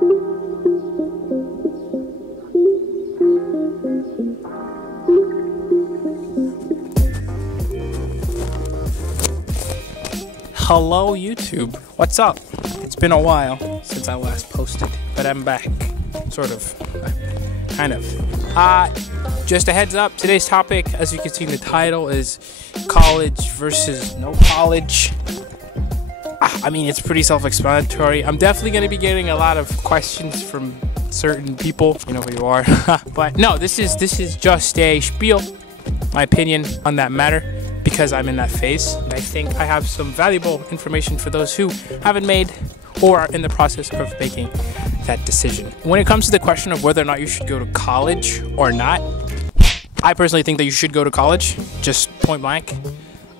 Hello YouTube, what's up? It's been a while since I last posted, but I'm back, sort of, kind of. Just a heads up, today's topic, as you can see in the title, is college versus no college. I mean, it's pretty self-explanatory. I'm definitely going to be getting a lot of questions from certain people, you know who you are. But no, this is just a spiel, my opinion on that matter, because I'm in that phase, and I think I have some valuable information for those who haven't made or are in the process of making that decision. When it comes to the question of whether or not you should go to college or not, I personally think that you should go to college, just point blank,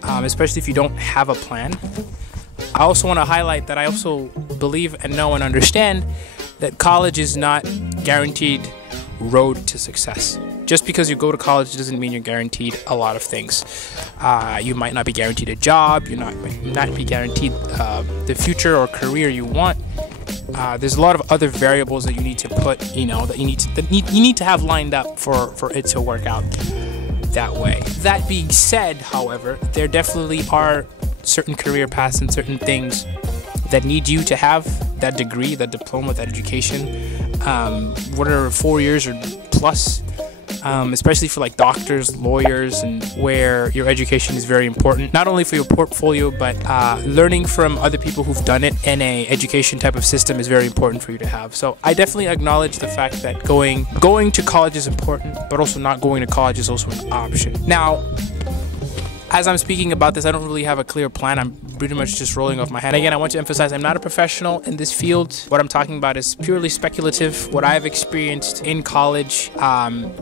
especially if you don't have a plan. I also want to highlight that I also believe and know and understand that college is not guaranteed road to success. Just because you go to college doesn't mean you're guaranteed a lot of things. You might not be guaranteed a job. You might not be guaranteed the future or career you want. There's a lot of other variables that you need to put, that you need to have lined up for it to work out that way. That being said, however, there definitely are certain career paths and certain things that need you to have that degree, that diploma, that education, whatever 4 years or plus. Especially for like doctors, lawyers, and where your education is very important, not only for your portfolio, but learning from other people who've done it in a education type of system is very important for you to have. So I definitely acknowledge the fact that going to college is important, but also not going to college is also an option. Now, as I'm speaking about this, I don't really have a clear plan. I'm pretty much just rolling off my head. Again, I want to emphasize I'm not a professional in this field. What I'm talking about is purely speculative. What I've experienced in college,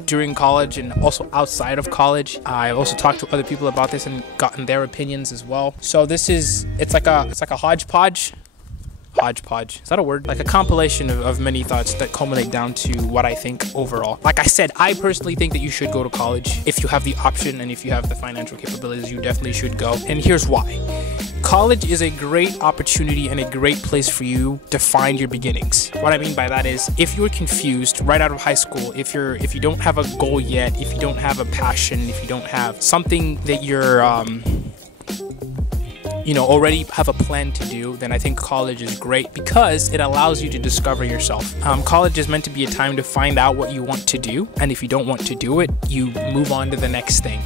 during college, and also outside of college. I've also talked to other people about this and gotten their opinions as well. So it's like a hodgepodge. Is that a word? Like a compilation of many thoughts that culminate down to what I think overall. Like I said, I personally think that you should go to college if you have the option and if you have the financial capabilities. You definitely should go, and here's why. College is a great opportunity and a great place for you to find your beginnings. What I mean by that is, if you're confused right out of high school, if you don't have a goal yet, if you don't have a passion, if you don't have something that you're already have a plan to do, then I think college is great because it allows you to discover yourself. College is meant to be a time to find out what you want to do, and if you don't want to do it, you move on to the next thing.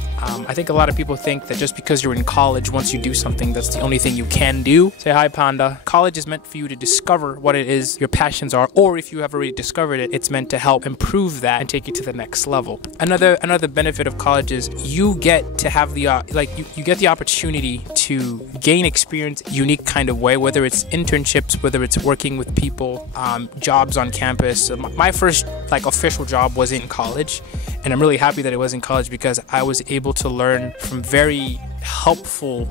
I think a lot of people think that just because you're in college, once you do something, that's the only thing you can do. Say hi, Panda. College is meant for you to discover what it is your passions are, or if you have already discovered it, it's meant to help improve that and take you to the next level. Another benefit of college is you get to have the you get the opportunity to gain experience unique kind of way, whether it's internships, whether it's working with people, jobs on campus. My first official job was in college, and I'm really happy that it was in college because I was able to learn from very helpful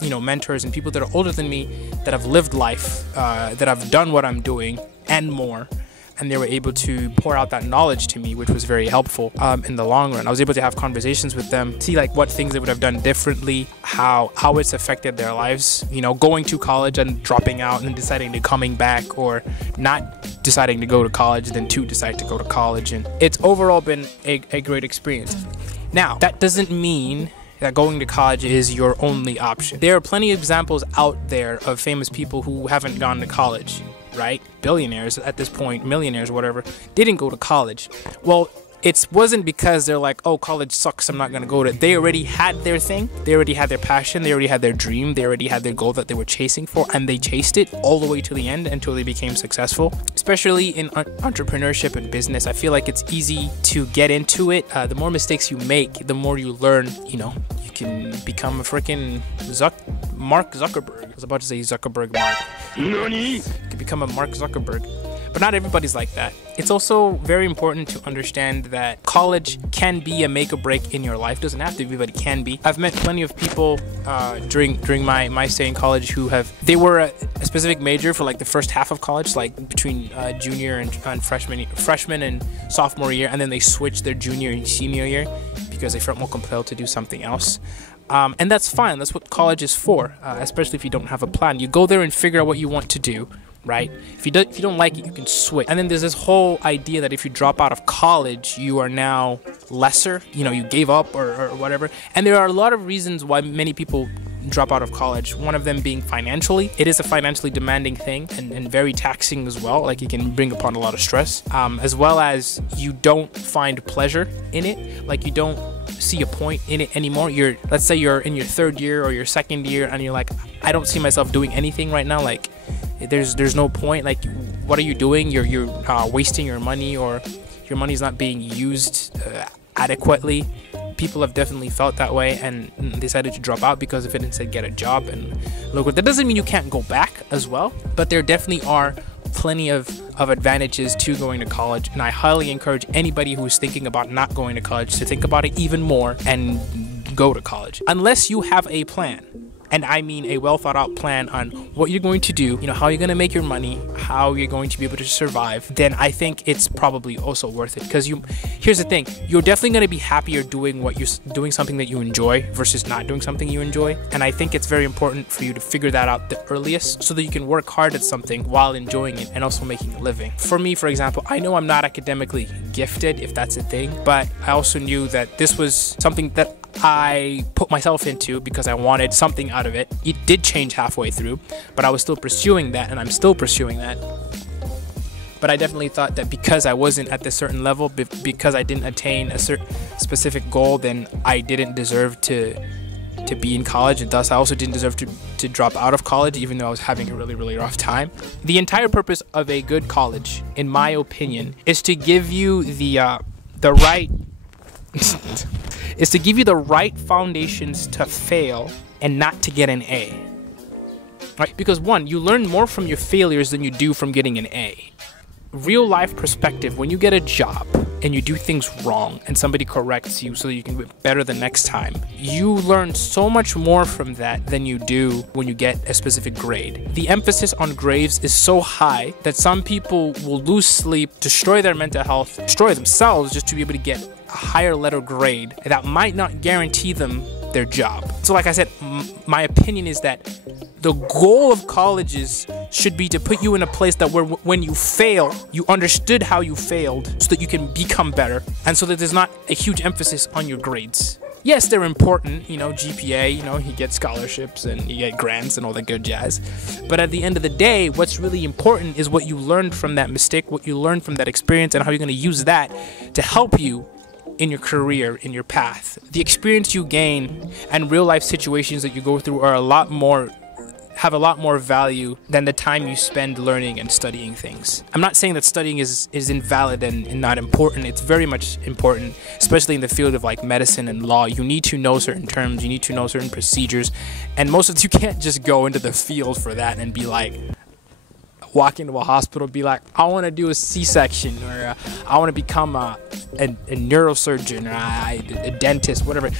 mentors and people that are older than me, that have lived life, that have done what I'm doing and more. And they were able to pour out that knowledge to me, which was very helpful in the long run. I was able to have conversations with them, see what things they would have done differently, how it's affected their lives. Going to college and dropping out and deciding to coming back, or not deciding to go to college, then to decide to go to college. And it's overall been a great experience. Now, that doesn't mean that going to college is your only option. There are plenty of examples out there of famous people who haven't gone to college. Right? Billionaires at this point, millionaires, whatever, didn't go to college. Well, it wasn't because they're like, oh, college sucks, I'm not going to go to it. They already had their thing. They already had their passion. They already had their dream. They already had their goal that they were chasing for, and they chased it all the way to the end until they became successful. Especially in entrepreneurship and business, I feel like it's easy to get into it. The more mistakes you make, the more you learn. You can become a freaking Mark Zuckerberg. I was about to say Zuckerberg Mark. Nani? You can become a Mark Zuckerberg. But not everybody's like that. It's also very important to understand that college can be a make or break in your life. Doesn't have to be, but it can be. I've met plenty of people during my stay in college who they were a specific major for the first half of college, between junior and freshman and sophomore year, and then they switched their junior and senior year because they felt more compelled to do something else. And that's fine. That's what college is for, especially if you don't have a plan. You go there and figure out what you want to do. right? If you don't like it, you can switch. And then there's this whole idea that if you drop out of college, you are now lesser, you gave up or whatever. And there are a lot of reasons why many people drop out of college. One of them being financially. It is a financially demanding thing and very taxing as well. Like, it can bring upon a lot of stress, as well as you don't find pleasure in it. Like, you don't see a point in it anymore. Let's say you're in your third year or your second year and you're like, I don't see myself doing anything right now. Like, there's no point. Like, what are you doing? You're wasting your money, or your money's not being used adequately. People have definitely felt that way and decided to drop out because of it and said get a job. And look, that doesn't mean you can't go back as well, but there definitely are plenty of advantages to going to college, and I highly encourage anybody who's thinking about not going to college to think about it even more and go to college, unless you have a plan. And I mean a well thought out plan on what you're going to do, how you're going to make your money, how you're going to be able to survive. Then I think it's probably also worth it, because here's the thing, you're definitely going to be happier doing something that you enjoy versus not doing something you enjoy. And I think it's very important for you to figure that out the earliest, so that you can work hard at something while enjoying it and also making a living. For me, for example, I know I'm not academically gifted, if that's a thing, but I also knew that this was something that I put myself into because I wanted something out of it. It did change halfway through, but I was still pursuing that, and I'm still pursuing that. But I definitely thought that because I wasn't at this certain level, because I didn't attain a certain specific goal, then I didn't deserve to be in college, and thus I also didn't deserve to drop out of college, even though I was having a really, really rough time. The entire purpose of a good college, in my opinion, is to give you the right is to give you the right foundations to fail and not to get an A. Right? Because one, you learn more from your failures than you do from getting an A. Real life perspective, when you get a job and you do things wrong and somebody corrects you so that you can be better the next time, you learn so much more from that than you do when you get a specific grade. The emphasis on grades is so high that some people will lose sleep, destroy their mental health, destroy themselves just to be able to get a higher letter grade that might not guarantee them their job. So like I said, my opinion is that the goal of colleges should be to put you in a place that where when you fail, you understood how you failed so that you can become better, and so that there's not a huge emphasis on your grades. Yes, they're important, GPA, you get scholarships and you get grants and all that good jazz. But at the end of the day, what's really important is what you learned from that mistake, what you learned from that experience, and how you're going to use that to help you in your career, in your path. The experience you gain and real life situations that you go through have a lot more value than the time you spend learning and studying things. I'm not saying that studying is invalid and not important. It's very much important, especially in the field of like medicine and law. You need to know certain terms, you need to know certain procedures, and most of you can't just go into the field for that and be like, walk into a hospital, be like, I want to do a C-section, or I want to become a neurosurgeon, or a dentist, whatever.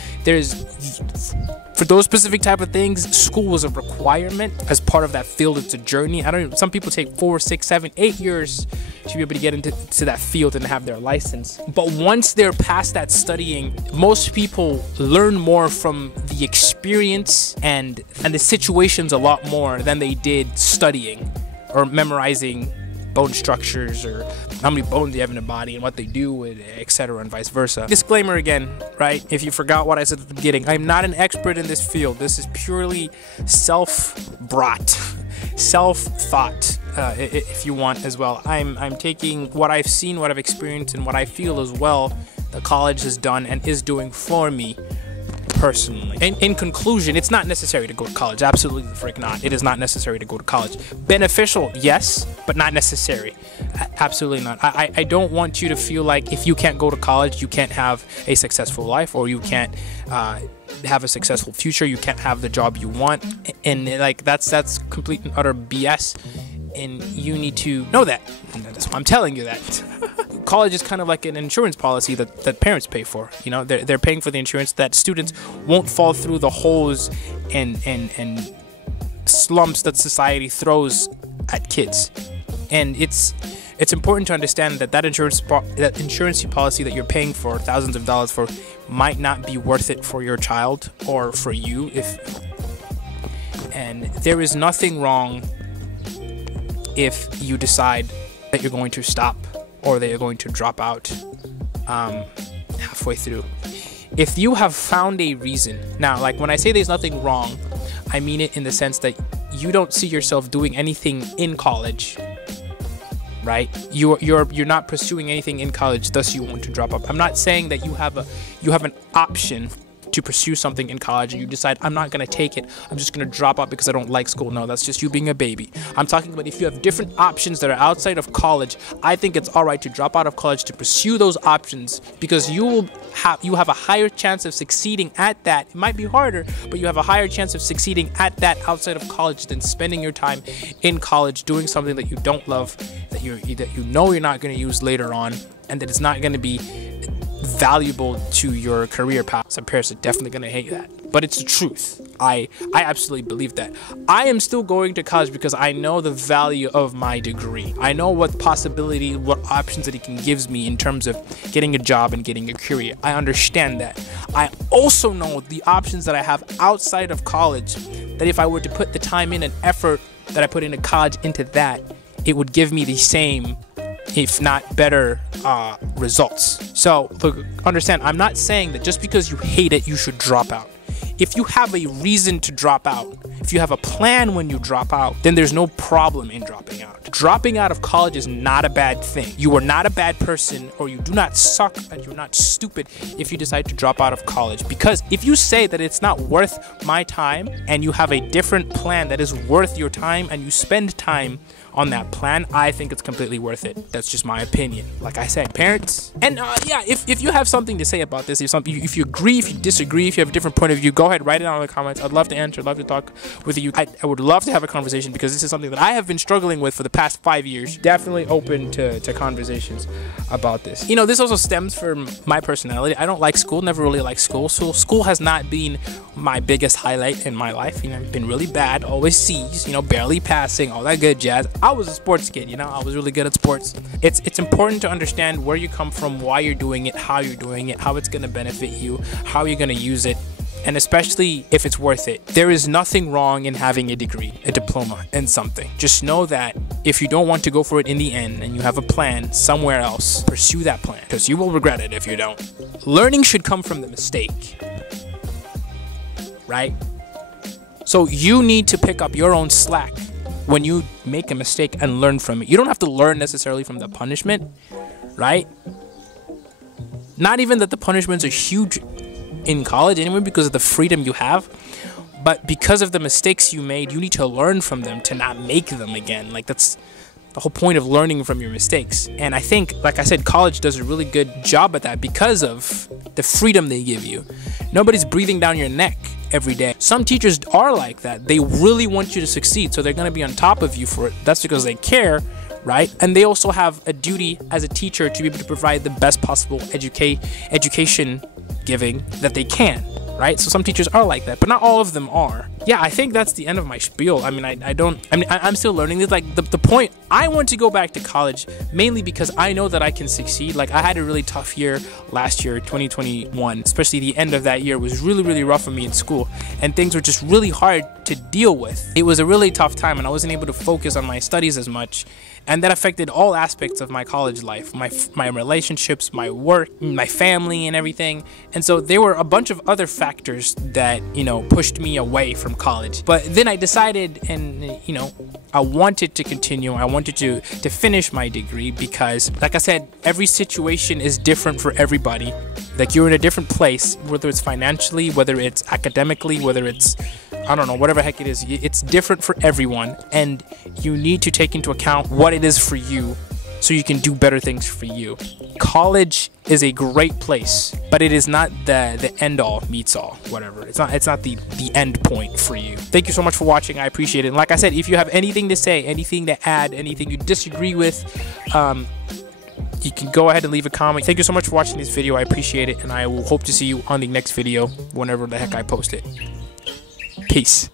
For those specific type of things, school is a requirement as part of that field. It's a journey. Some people take 4, 6, 7, 8 years to be able to get into that field and have their license. But once they're past that studying, most people learn more from the experience and the situations a lot more than they did studying or memorizing bone structures or how many bones you have in a body and what they do, etc., and vice versa. Disclaimer again, right? If you forgot what I said at the beginning, I'm not an expert in this field. This is purely self-brought, self-thought, if you want as well. I'm taking what I've seen, what I've experienced, and what I feel as well the college has done and is doing for me personally. In conclusion, it's not necessary to go to college. Absolutely the frick not. It is not necessary to go to college. Beneficial, yes, but not necessary. Absolutely not. I don't want you to feel like if you can't go to college, you can't have a successful life, or you can't have a successful future, you can't have the job you want, and like that's complete and utter BS, and you need to know that, and that's why I'm telling you that. College is kind of like an insurance policy that parents pay for. They're paying for the insurance that students won't fall through the holes and slumps that society throws at kids. And it's important to understand that insurance policy that you're paying for thousands of dollars for might not be worth it for your child or for you. And there is nothing wrong if you decide that you're going to stop or that you're going to drop out halfway through. If you have found a reason, now, like when I say there's nothing wrong, I mean it in the sense that you don't see yourself doing anything in college, right? You're not pursuing anything in college, thus you want to drop out. I'm not saying that you have an option to pursue something in college and you decide, I'm not going to take it, I'm just going to drop out because I don't like school. No, that's just you being a baby. I'm talking about if you have different options that are outside of college, I think it's all right to drop out of college to pursue those options, because you have a higher chance of succeeding at that. It might be harder, but you have a higher chance of succeeding at that outside of college than spending your time in college doing something that you don't love, that you know you're not going to use later on, and that it's not going to be valuable to your career path. Some parents are definitely going to hate that, but it's the truth. I absolutely believe that. I am still going to college because I know the value of my degree. I know what possibility, what options that it can give me in terms of getting a job and getting a career. I understand that. I also know the options that I have outside of college, that if I were to put the time in and effort that I put into college into that, it would give me the same, if not better, results. So look, understand, I'm not saying that just because you hate it, you should drop out. If you have a reason to drop out, if you have a plan when you drop out, then there's no problem in dropping out. Dropping out of college is not a bad thing. You are not a bad person, or you do not suck, and you're not stupid if you decide to drop out of college. Because if you say that it's not worth my time, and you have a different plan that is worth your time, and you spend time on that plan, I think it's completely worth it. That's just my opinion. Like I said, parents, and yeah, if you have something to say about this, if you agree, if you disagree, if you have a different point of view, go ahead, write it down in the comments. I'd love to answer, I'd love to talk with you. I would love to have a conversation, because this is something that I have been struggling with for the past 5 years. Definitely open to conversations about this. You know, this also stems from my personality. I don't like school, never really liked school. So school has not been my biggest highlight in my life. You know, I've been really bad, always C's, you know, barely passing, all that good jazz. I was a sports kid, you know, I was really good at sports. It's important to understand where you come from, why you're doing it, how you're doing it, how it's going to benefit you, how you're going to use it, and especially if it's worth it. There is nothing wrong in having a degree, a diploma in something. Just know that if you don't want to go for it in the end and you have a plan somewhere else, pursue that plan, because you will regret it if you don't. Learning should come from the mistake, right? So you need to pick up your own slack when you make a mistake and learn from it. You don't have to learn necessarily from the punishment, right? Not even that the punishments are huge in college anyway, because of the freedom you have, but because of the mistakes you made, you need to learn from them to not make them again. Like, that's the whole point of learning from your mistakes. And I think, like I said, college does a really good job at that because of the freedom they give you. Nobody's breathing down your neck every day. Some teachers are like that. They really want you to succeed, so they're going to be on top of you for it. That's because they care, right? And they also have a duty as a teacher to be able to provide the best possible education giving that they can, right? So some teachers are like that, but not all of them are. Yeah, I think that's the end of my spiel. I mean, I'm still learning this. Like, the point, I want to go back to college mainly because I know that I can succeed. Like, I had a really tough year last year, 2021, especially the end of that year was really, really rough for me in school, and things were just really hard to deal with. It was a really tough time, and I wasn't able to focus on my studies as much, and that affected all aspects of my college life, my relationships, my work, my family, and everything. And so there were a bunch of other factors that, you know, pushed me away from college. But then I decided, and you know, I wanted to continue. I wanted to finish my degree because, like I said, every situation is different for everybody. Like, you're in a different place, whether it's financially, whether it's academically, whether it's, I don't know, whatever heck it is. It's different for everyone, and you need to take into account what it is for you so you can do better things for you. College is a great place, but it is not the end all meets all, whatever. It's not the end point for you. Thank you so much for watching. I appreciate it. And like I said, if you have anything to say, anything to add, anything you disagree with, you can go ahead and leave a comment. Thank you so much for watching this video. I appreciate it, and I will hope to see you on the next video whenever the heck I post it. Peace.